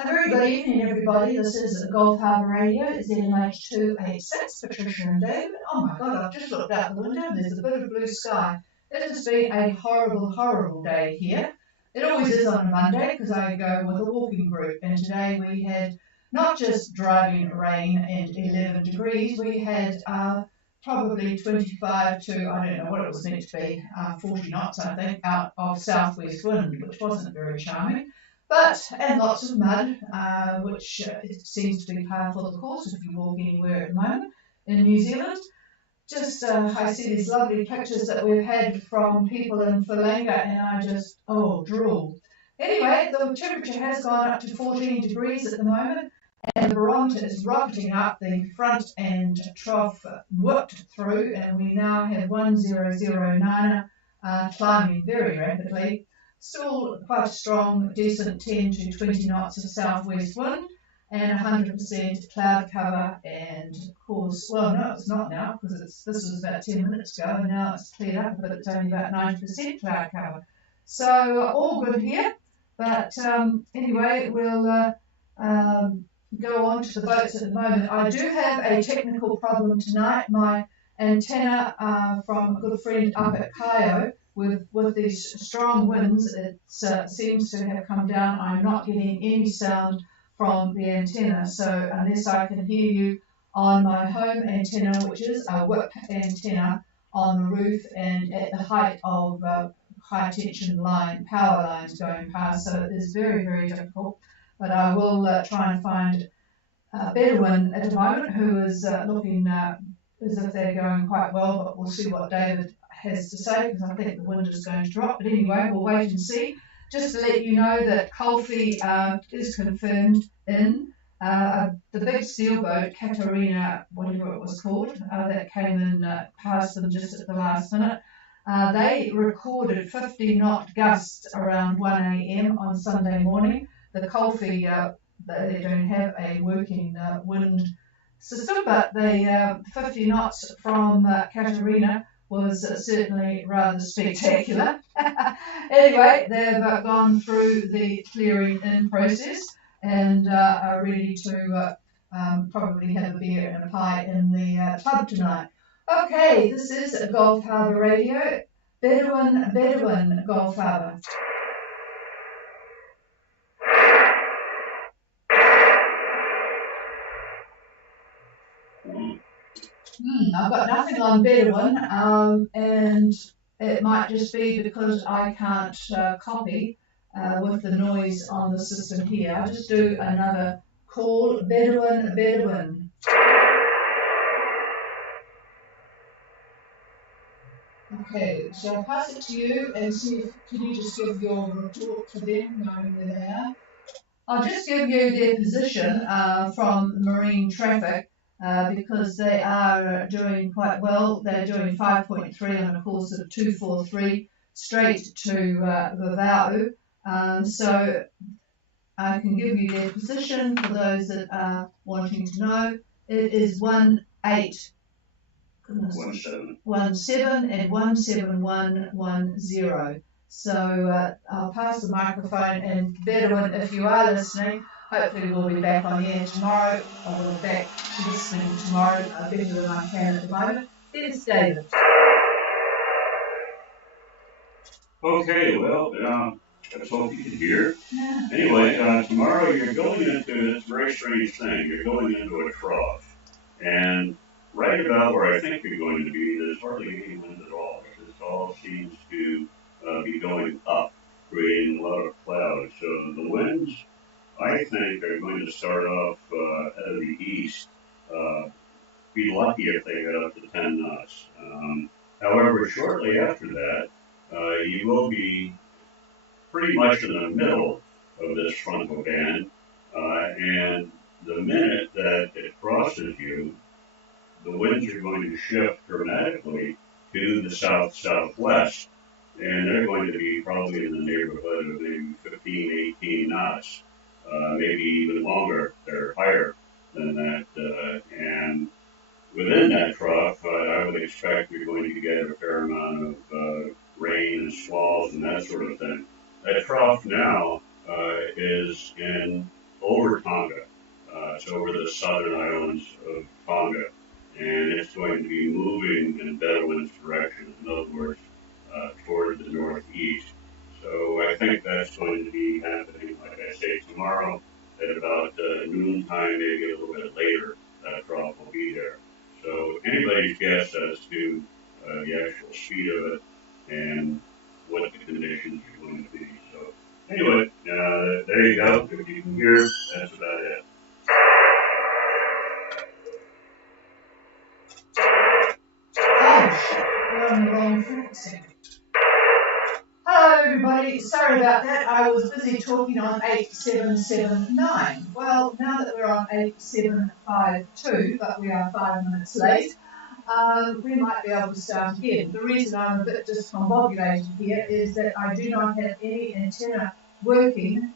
A very good evening, everybody. This is Gulf Harbour Radio, ZMH286, Patricia and David. Oh my God, I've just looked out the window and there's a bit of blue sky. It has been a horrible, horrible day here. It always is on a Monday because I go with a walking group, and today we had not just driving rain and 11 degrees, we had probably 25 to, I don't know what it was meant to be, 40 knots, I think, out of southwest wind, which wasn't very charming. And lots of mud, which it seems to be par for the course if you walk anywhere at the moment in New Zealand. Just, I see these lovely pictures that we've had from people in Whalanga, and I just, drool. Anyway, the temperature has gone up to 14 degrees at the moment, and the barometer is rocketing up. The front and trough whipped through, and we now have 1009 climbing very rapidly. Still quite a strong, decent 10 to 20 knots of southwest wind and 100% cloud cover. And of course, well, no, it's not now because this was about 10 minutes ago, and now it's cleared up, but it's only about 90% cloud cover. So all good here. But anyway, we'll go on to the boats at the moment. I do have a technical problem tonight. My antenna from a good friend up at Kaio, with these strong winds, it seems to have come down. I'm not getting any sound from the antenna, so unless I can hear you on my home antenna, which is a whip antenna on the roof and at the height of high tension power lines going past, so it is very, very difficult. But I will try and find Bedouin at the moment, who is looking as if they're going quite well, but we'll see what David has to say, because I think the wind is going to drop. But anyway, we'll wait and see. Just to let you know that Colfie is confirmed in. The big steel boat, Katarina, whatever it was called, that came in past them just at the last minute, they recorded 50-knot gusts around 1 a.m. on Sunday morning. The Colfie, they don't have a working wind system, but the 50 knots from Katarina was certainly rather spectacular. Anyway, they've gone through the clearing in process and are ready to probably have a beer and a pie in the pub tonight. Okay, this is Gulf Harbour Radio, Bedouin Gulf Harbour. I've got nothing on Bedouin, and it might just be because I can't copy with the noise on the system here. I'll just do another call. Bedouin. Okay, so I'll pass it to you and see if can you just give your report to them, knowing where they are. I'll just give you their position from marine traffic. Because they are doing quite well. They're doing 5.3 on a course of 243 straight to Vavau. So I can give you their position for those that are wanting to know. It is 17 and 17110. So I'll pass the microphone, and Bedouin, if you are listening, hopefully we'll be back on the air tomorrow. I will be back listening tomorrow better than I can at the moment. Here's David. Okay, well, let's hope you can hear. Yeah. Anyway, tomorrow you're going into this very strange thing. You're going into a trough. And right about where I think you're going to be, there's hardly any wind at all. This all seems to be going up, creating a lot of clouds. So the winds, I think, are going to start off out of the east. Be lucky if they get up to 10 knots. However, shortly after that, you will be pretty much in the middle of this frontal band, and the minute that it crosses you, the winds are going to shift dramatically to the south-southwest, and they're going to be probably in the neighborhood of maybe 15, 18 knots, maybe even longer. They're higher than that, and within that trough, I would expect you're going to get a fair amount of rain and squalls and that sort of thing. That trough now is in over over the southern islands of Tonga, and it's going to be moving in Bedouin's direction, in other words, toward the northeast. So I think that's going to be happening, like I say, tomorrow at about noontime, maybe a little bit later. That trough will be there. So anybody's guess as to the actual speed of it and what the conditions are going to be. So anyway, there you go. If you can hear, that's about it. Oh shit, we're on the wrong frequency. Hello everybody, sorry about that. I was busy talking on 8779. Well, now that we're on 8752, but we are 5 minutes late, we might be able to start again. The reason I'm a bit discombobulated here is that I do not have any antenna working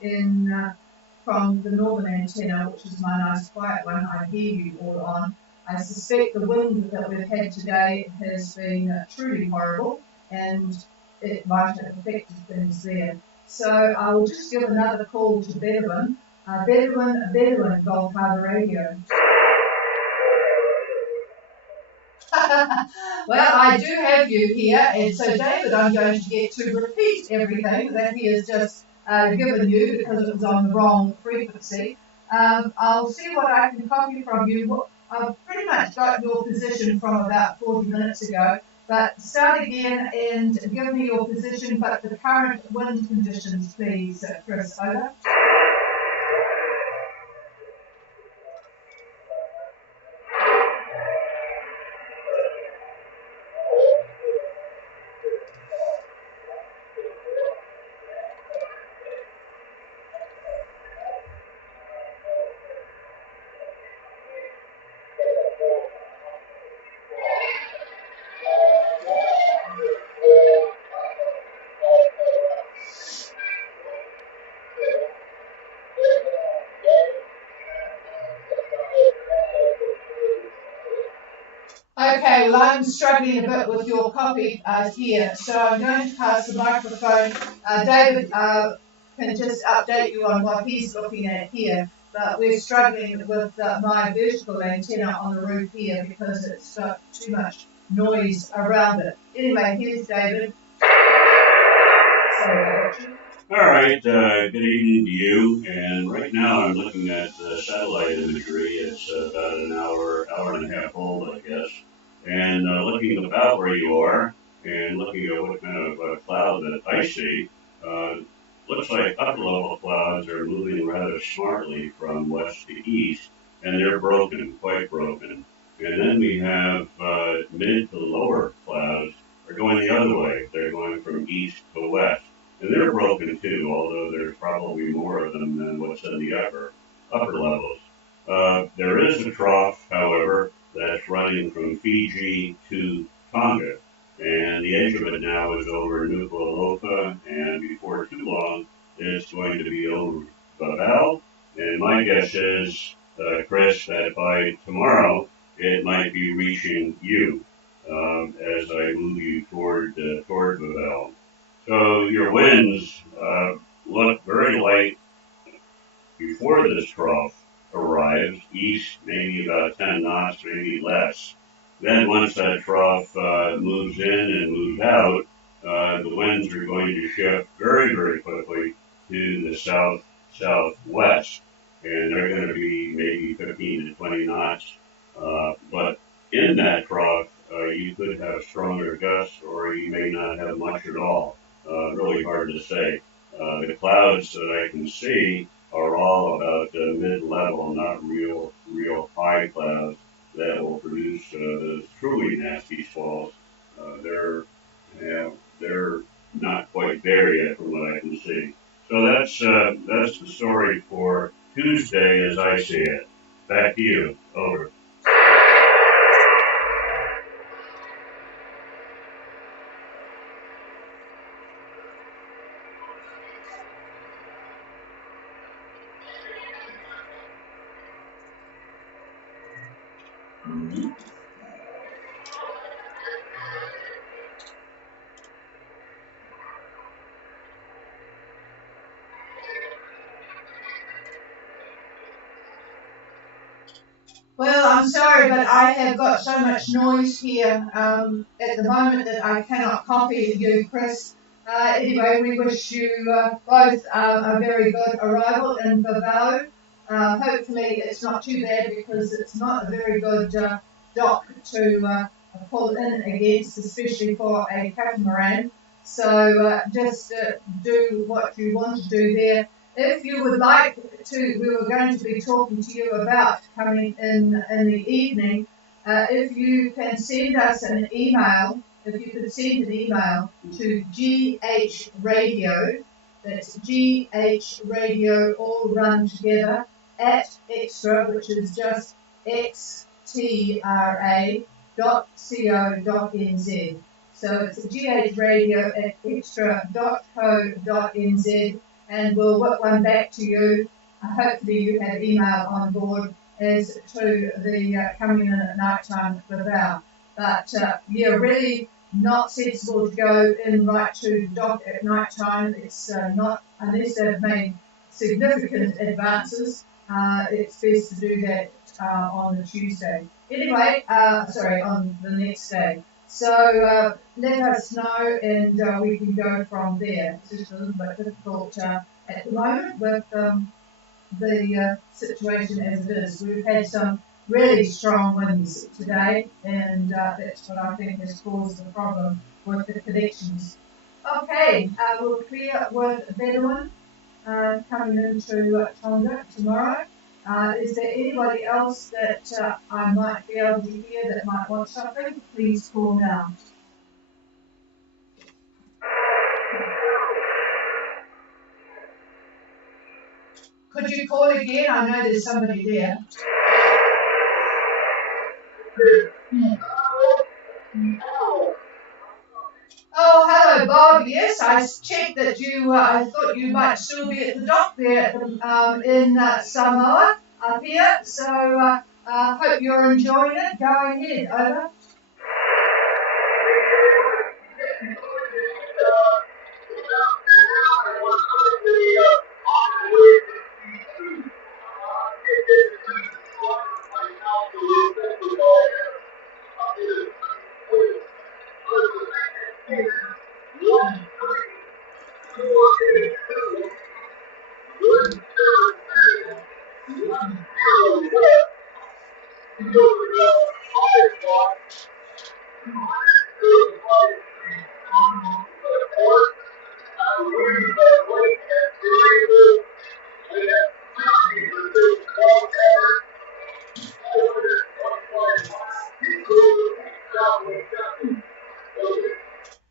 from the northern antenna, which is my nice quiet one I hear you all on. I suspect the wind that we've had today has been truly horrible, and it might have affected things there. So I will just give another call to Bedouin. Bedouin, Gulf Harbour Radio. Well, I do have you here, and so David, I'm going to get to repeat everything that he has just given you because it was on the wrong frequency. I'll see what I can copy from you. I've pretty much got your position from about 40 minutes ago, but start again and give me your position, but the current wind conditions, please, Chris. Over. Okay, well, I'm struggling a bit with your copy here, so I'm going to pass the microphone. David can just update you on what he's looking at here, but we're struggling with my vertical antenna on the roof here because it's got too much noise around it. Anyway, here's David. Sorry, All right, good evening to you. And right now I'm looking at the satellite imagery. It's about an hour and a half old, I guess. And looking about where you are and looking at what kind of cloud that I see, uh, looks like upper level clouds are moving rather smartly from west to east, and they're broken, quite broken. And then we have mid to lower clouds are going the other way. They're going from east to west. And they're broken too, although there's probably more of them than what's in the upper levels. There is a trough, however, that's running from Fiji to Tonga, and the edge of it now is over Nuku'alofa, and before too long, it's going to be over Babel. And my guess is, Chris, that by tomorrow it might be reaching you as I move you toward Babel. So your winds look very light before this trough arrives, east maybe about 10 knots, maybe less. Then once that trough moves in and moves out, the winds are going to shift very, very quickly to the southwest, and they're going to be maybe 15 to 20 knots. But in that trough, you could have stronger gusts, or you may not have much at all. Really hard to say. The clouds that I can see are all about mid-level, not real high clouds that will produce those truly nasty squalls. They're they're not quite there yet, from what I can see. So that's the story for Tuesday, as I see it. Back to you. Over. I'm sorry, but I have got so much noise here at the moment that I cannot copy you, Chris. Anyway, we wish you both a very good arrival in Bilbao. Hopefully it's not too bad because it's not a very good dock to pull in against, especially for a catamaran. So just do what you want to do there. If you would like to, we were going to be talking to you about coming in the evening. If you can send us an email, if you could send an email to GH Radio, that's GH Radio, all run together, at extra, which is just xtra.co.nz. So it's ghradio at extra.co.nz, and we'll whip one back to you. Hopefully you have email on board as to the coming in at night time for Val. But yeah, really not sensible to go in right to dock at night time. It's not, unless they've made significant advances, it's best to do that on the Tuesday. Anyway, sorry, on the next day. So let us know, and we can go from there. It's just a little bit difficult at the moment with the situation as it is. We've had some really strong winds today, and that's what I think has caused the problem with the connections. Okay, we'll clear with Bedouin coming into Tonga tomorrow. Is there anybody else that I might be able to hear that might want something? Please call now. Could you call again? I know there's somebody there. Oh, hello, Bob. Yes, I checked that you. I thought you might still be at the dock there in Samoa up here. So hope you're enjoying it. Go ahead. Over.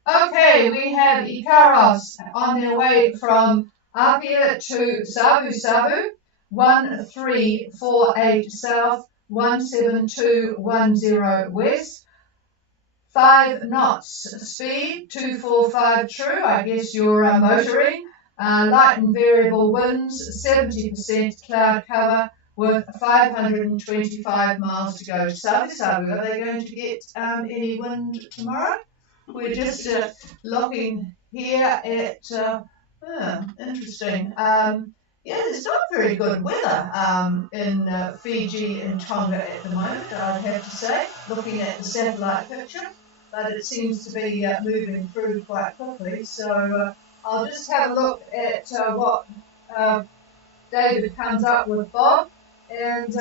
Okay, we have Ikaros on their way from Apia to Sabu Sabu, 1348 south, 17210 west, 5 knots speed, 245 true, I guess you're motoring, light and variable winds, 70% cloud cover with 525 miles to go. Sabu Sabu, are they going to get any wind tomorrow? We're just looking here at, interesting. Yeah, there's not very good weather in Fiji and Tonga at the moment, I'd have to say, looking at the satellite picture, but it seems to be moving through quite quickly. So I'll just have a look at what David comes up with, Bob, and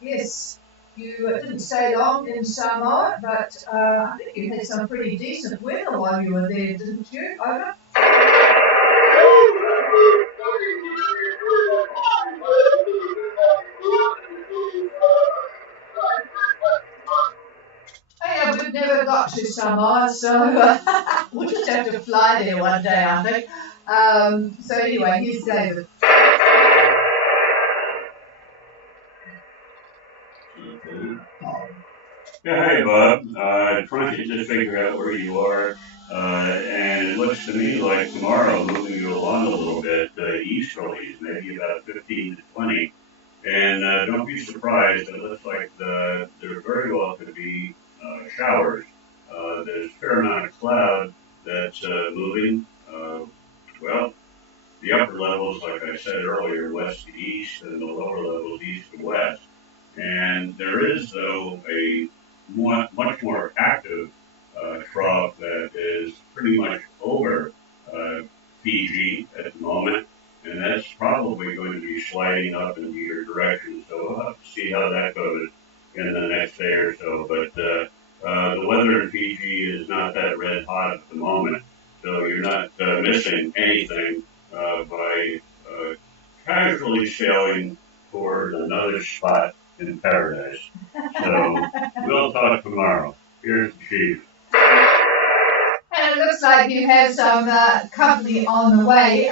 yes. You didn't stay long in Samoa, but I think you had some pretty decent weather while you were there, didn't you? Over. Oh yeah, we've never got to Samoa, so we'll just have to fly there one day, I think. So anyway, here's David. Yeah, hey Bob. Trying to just figure out where you are, and it looks to me like tomorrow moving you along a little bit easterlies, maybe about 15 to 20. And don't be surprised. It looks like there very well could be showers. There's a fair amount of cloud that's moving. Well, the upper levels, like I said earlier, west to east, and the lower levels east to west. And there is, though, a much more active trough that is pretty much over uh, Fiji at the moment, and that's probably going to be sliding up in your direction. So we'll have to see how that goes in the next day or so. But the weather in Fiji is not that red hot at the moment, so you're not missing anything by casually sailing toward another spot in paradise. So we'll talk tomorrow. Here's the chief. And it looks like you have some company on the way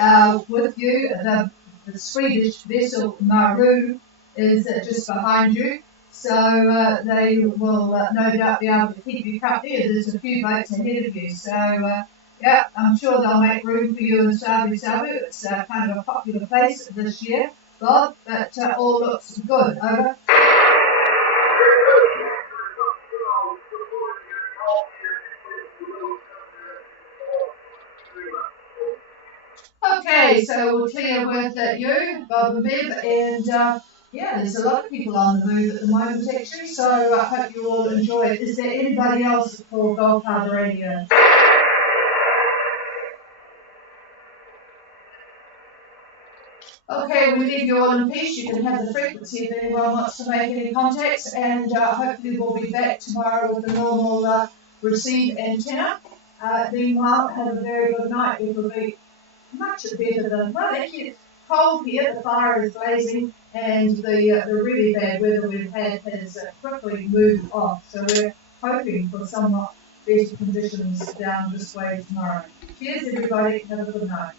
with you. The Swedish vessel Maru is just behind you. So they will no doubt be able to keep you company. There's a few boats ahead of you. So yeah, I'm sure they'll make room for you in Sabu Sabu. It's kind of a popular place this year, Bob, but all looks good. Over. Okay, so we'll clear with you, Bob and Bev, and yeah, there's a lot of people on the move at the moment actually, so I hope you all enjoy it. Is there anybody else for Gulf Harbour Radio? Okay, we leave you all in peace. You can have the frequency if anyone wants to make any contacts, and hopefully we'll be back tomorrow with the normal receive antenna. Meanwhile, have a very good night. It will be much better than, well, actually it's cold here, the fire is blazing, and the really bad weather we've had has quickly moved off, so we're hoping for somewhat better conditions down this way tomorrow. Cheers everybody, have a good night.